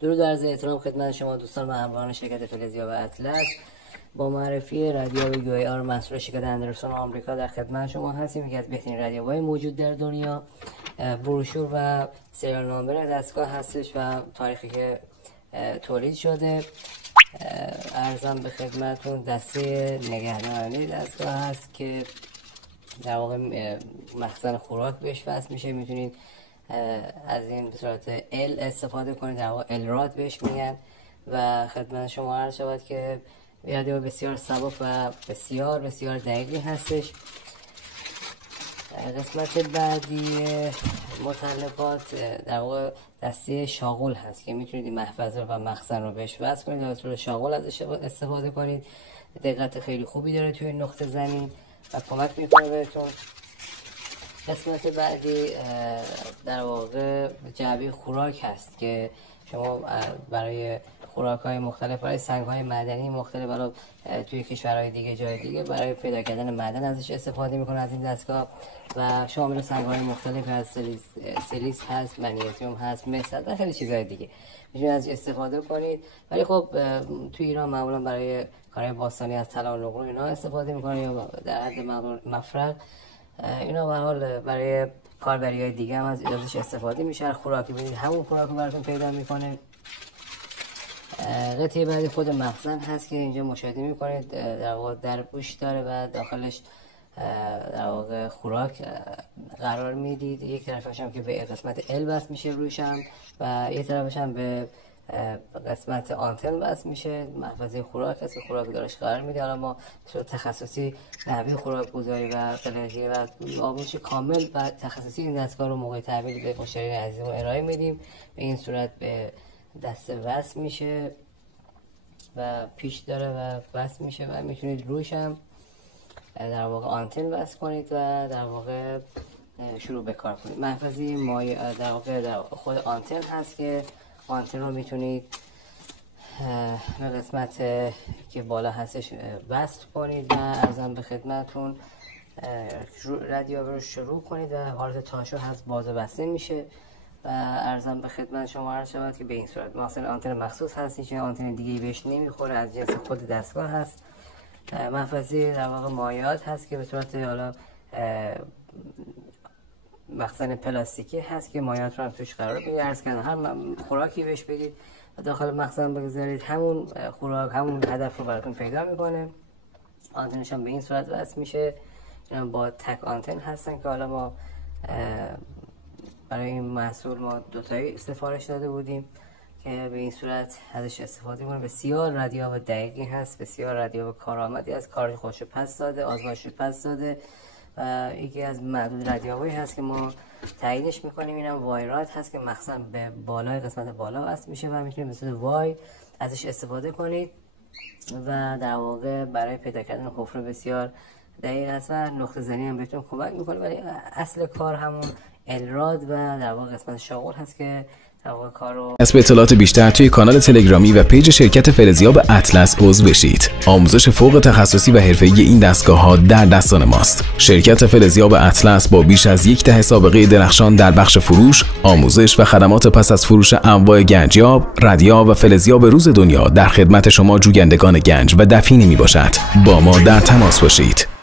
درود و عرض احترام خدمت شما دوستان و همراهان شرکت فلزیاب اطلس. با معرفی رادیو یو آر محصول شرکت اندرسون آمریکا در خدمت شما هستیم. یکی از بهترین رادیوهای موجود در دنیا. بروشور و سریال نامبر دستگاه هستش و تاریخی که تولید شده. عرضم به خدمتون دسته نگهدارنده دستگاه هست که در واقع مخزن خوراک بهش وصل میشه. میتونید از این به صورت ال استفاده کنید، در واقع الراد بهش میگن و خدمت شما عرض شود که رادیو بسیار سبک و بسیار بسیار دقیقی هستش. قسمت بعدی متعلقات در واقع دسته شاغل هست که میتونید محفظه و مخزن رو بهش وصل کنید و به صورت شاغل ازش استفاده کنید. دقت خیلی خوبی داره توی نقطه زمین و کمک میکنه بهتون. قسمت بعدی در واقع جعبه خوراک هست که شما برای خوراک‌های مختلف، برای سنگ‌های معدنی مختلف، برای توی کشورهای دیگه، جای دیگه برای پیدا کردن معدن ازش استفاده میکنه از این دستگاه و شامل سنگ‌های مختلف هست، سلیس هست، منیزیم هست، مس هست و خیلی چیزهای دیگه میتونید ازش استفاده کنید. ولی خب توی ایران معمولا برای کارهای باستانی از طلا و نقره اینا استفاده میکنن یا در حد مفرق اینا. به حال برای کاربری‌های دیگه هم ازش استفاده میشه. خوراکی ببینید همون خوراک رو براتون پیدا میکنه. قطعه بعدی خود مخزن هست که اینجا مشاهده میکنید، در واقع در بوش داره و داخلش در واقع خوراک قرار میدید. یک طرفش هم که به قسمت ال بس میشه روش هم و یک طرفش هم به قسمت آنتن بس میشه. محفظه خوراک هست که خوراک دارش قرار میده. حالا ما صورت تخصصی نحوه خوراک گذاری و فلزی و آموزش کامل و تخصصی این دستگاه رو موقع تحویل به مشتریان عزیزمون ارائه میدیم. به این صورت به دسته وصل میشه و پیچ داره و وصل میشه و میتونید روش هم در واقع آنتن وصل کنید و در واقع شروع به کار کنید. محفظه مایع در واقع خود آنتن هست که آنتن رو میتونید به قسمت که بالا هستش وصل کنید و ارزم به خدمتون رادیو رو شروع کنید و حالت تاشو هست، باز بسته میشه و ارزم به خدمت شما عرض شود که به این صورت مثلا آنتن مخصوص هست که آنتن دیگه بهش نمیخوره، از جنس خود دستگاه هست. محفظه در واقع مایعات هست که به صورت حالا مخزن پلاستیکی هست که مایعات رو هم توش قرار بدید. عرض کردم هر خوراکی بهش بدید و داخل مخزن بگذارید، همون خوراک همون هدف رو براتون پیدا میکنه. آنتنش هم به این صورت وصل میشه. اینا با تک آنتن هستن که حالا ما برای این محصول ما دوتایی سفارش داده بودیم که به این صورت ازش استفاده کنیم. بسیار رادیو و دقیقی هست، بسیار رادیو و کارآمدی از کار خودش پس داده، آزمایش پس داده و یکی از معدود رادیوهایی هست که ما تعیینش میکنیم. اینم وایرات هست که مخزن به بالای قسمت بالا وصل میشه و میتونید مثل وای ازش استفاده کنید و در واقع برای پیدا کردن حفره بسیار دقیق است و نقطه زنی هم بهتون کمک میکنه. ولی اصل کار همون الراد و در واقع قسمت شاغل هست که در واقع کارو اسم اطلاعات بیشتر توی کانال تلگرامی و پیج شرکت فلزیاب اطلس عضو بشید. آموزش فوق تخصصی و حرفه‌ای این دستگاه‌ها در دستان ماست. شرکت فلزیاب اطلس با بیش از 10 دهه سابقه درخشان در بخش فروش، آموزش و خدمات پس از فروش انواع گنجیاب، ردیاب و فلزیاب روز دنیا در خدمت شما جویندگان گنج و دفینه میباشد. با ما در تماس باشید.